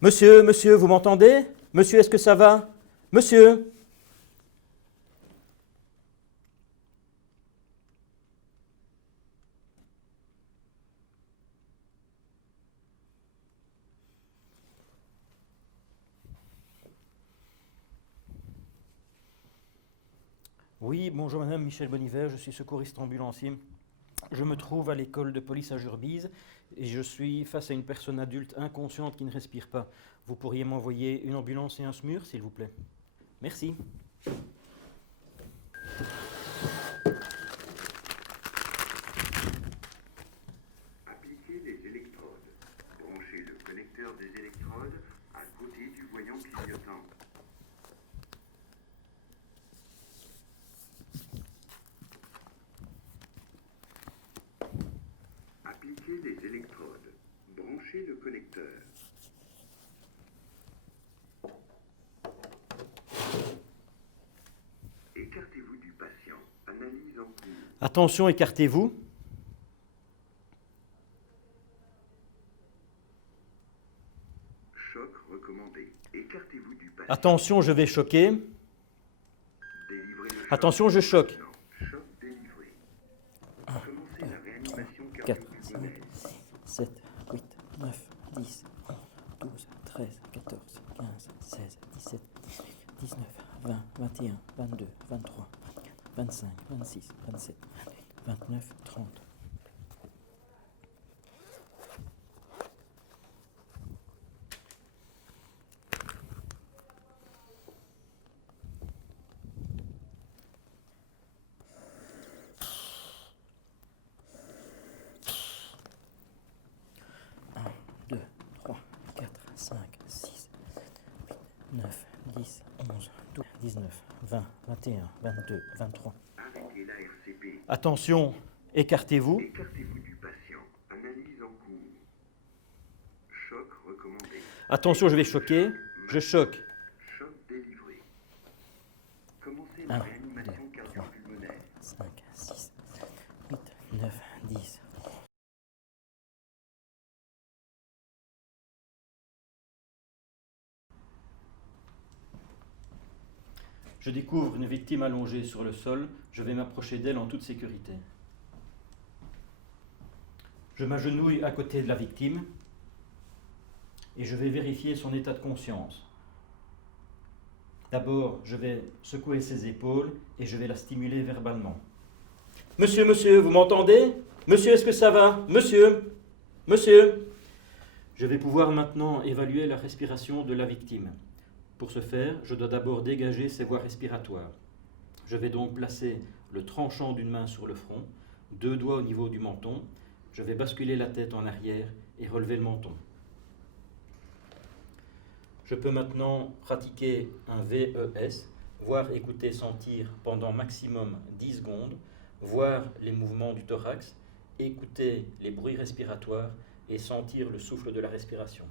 Monsieur, monsieur, vous m'entendez? Monsieur, est-ce que ça va? Monsieur? Oui, bonjour madame, Michel Bonhiver, je suis secouriste ambulancier. Je me trouve à l'école de police à Jurbise et je suis face à une personne adulte inconsciente qui ne respire pas. Vous pourriez m'envoyer une ambulance et un SMUR, s'il vous plaît? Merci. Appliquez les électrodes. Branchez le connecteur des électrodes à côté du voyant clignotant. Appliquez les électrodes. Branchez le connecteur. Écartez-vous du patient. Analyse en cours. Attention, écartez-vous. Choc recommandé. Écartez-vous du patient. Attention, je vais choquer. Délivrez le choc. Attention, je choque. Non. Choc délivré. Commencez la réanimation 4, cardio-pulmonaire. 5, 7, 8, 9, 10, 12, 13, 14, 15, 16, 17, 19, 20, 21, 22, 23, 25, 26, 27, 29, 30. Un, 2, 3, 4, 5, 6, 8, 9, 10, 11, 12, 19, 20, 21, 22, 23. Arrêtez la RCP. Attention, écartez-vous. Écartez-vous du patient. Analyse en cours. Choc recommandé. Attention, je vais choquer. Je choque. Choc délivré. Commencez la 1, réanimation 2, 3, cardio-pulmonaire. 5, 6, 8, 9, 10. Je découvre une victime allongée sur le sol. Je vais m'approcher d'elle en toute sécurité. Je m'agenouille à côté de la victime et je vais vérifier son état de conscience. D'abord, je vais secouer ses épaules et je vais la stimuler verbalement. Monsieur, monsieur, vous m'entendez? Monsieur, est-ce que ça va? Monsieur? Monsieur? Je vais pouvoir maintenant évaluer la respiration de la victime. Pour ce faire, je dois d'abord dégager ses voies respiratoires. Je vais donc placer le tranchant d'une main sur le front, 2 doigts au niveau du menton. Je vais basculer la tête en arrière et relever le menton. Je peux maintenant pratiquer un VES, voir, écouter, sentir pendant maximum 10 secondes, voir les mouvements du thorax, écouter les bruits respiratoires et sentir le souffle de la respiration.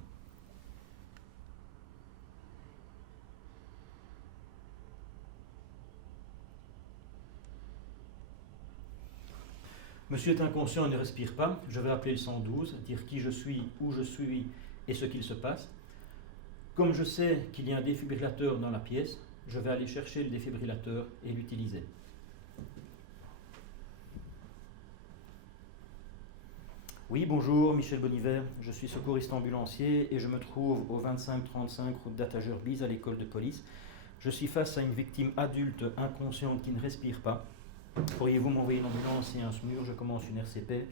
Monsieur est inconscient et ne respire pas. Je vais appeler le 112, dire qui je suis, où je suis et ce qu'il se passe. Comme je sais qu'il y a un défibrillateur dans la pièce, je vais aller chercher le défibrillateur et l'utiliser. Oui, bonjour, Michel Bonhiver. Je suis secouriste ambulancier et je me trouve au 2535 route d'Atta-Jurbise à l'école de police. Je suis face à une victime adulte inconsciente qui ne respire pas. Pourriez-vous m'envoyer une ambulance et un SMUR? Je commence une RCP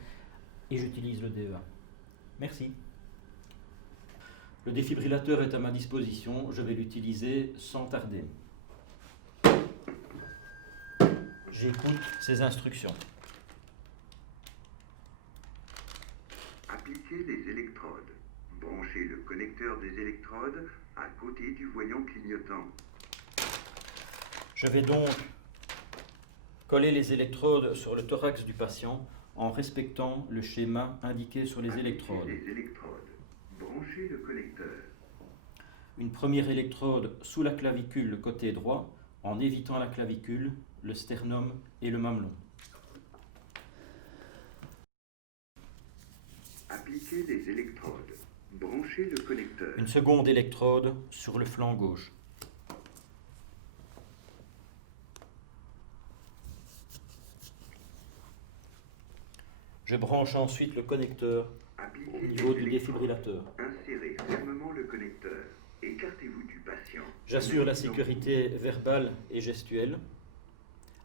et j'utilise le DEA. Merci. Le défibrillateur est à ma disposition. Je vais l'utiliser sans tarder. J'écoute ses instructions. Appliquez les électrodes. Branchez le connecteur des électrodes à côté du voyant clignotant. Je vais donc coller les électrodes sur le thorax du patient en respectant le schéma indiqué sur les Appliquez électrodes. les électrodes. Branchez le connecteur. Une première électrode sous la clavicule côté droit en évitant la clavicule, le sternum et le mamelon. Appliquez les électrodes. Branchez le connecteur. Une seconde électrode sur le flanc gauche. Je branche ensuite le connecteur Appliquez au niveau les du électrodes. défibrillateur. Insérez fermement le connecteur. Écartez-vous du patient. J'assure la sécurité verbale et gestuelle.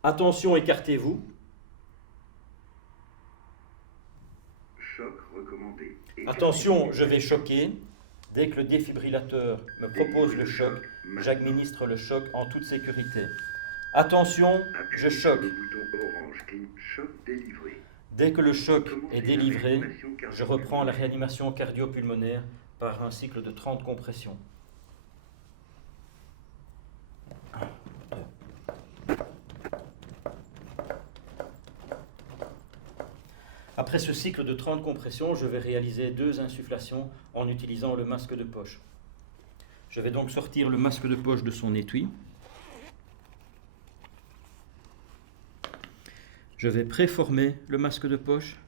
Attention, écartez-vous. Choc recommandé. Attention, je vais choquer. Dès que le défibrillateur me propose le choc, j'administre le choc en toute sécurité. Attention, je Appuyez choque. sur le bouton orange qui choc délivré. Dès que le choc Commencez est la délivré, réanimation je reprends la réanimation cardio-pulmonaire par un cycle de 30 compressions. Après ce cycle de 30 compressions, je vais réaliser 2 insufflations en utilisant le masque de poche. Je vais donc sortir le masque de poche de son étui. Je vais préformer le masque de poche.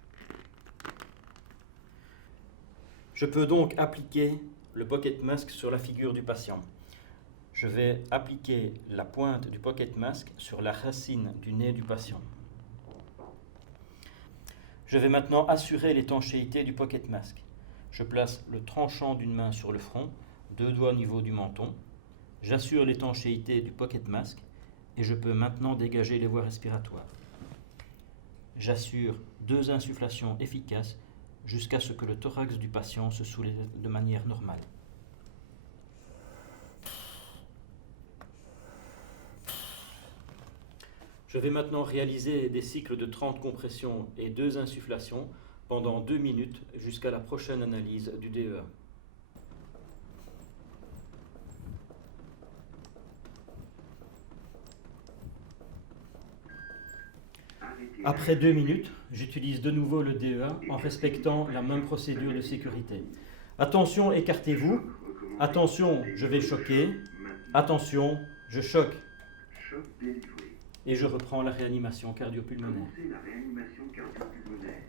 Je peux donc appliquer le pocket mask sur la figure du patient. Je vais appliquer la pointe du pocket mask sur la racine du nez du patient. Je vais maintenant assurer l'étanchéité du pocket mask. Je place le tranchant d'une main sur le front, 2 doigts au niveau du menton. J'assure l'étanchéité du pocket mask et je peux maintenant dégager les voies respiratoires. J'assure 2 insufflations efficaces jusqu'à ce que le thorax du patient se soulève de manière normale. Je vais maintenant réaliser des cycles de 30 compressions et 2 insufflations pendant 2 minutes jusqu'à la prochaine analyse du DEA. Après 2 minutes, j'utilise de nouveau le DEA en respectant la même procédure de sécurité. Attention, écartez-vous. Attention, je vais choquer. Attention, je choque. Choc délivré. Et je reprends la réanimation cardio-pulmonaire. Commencez la réanimation cardio-pulmonaire.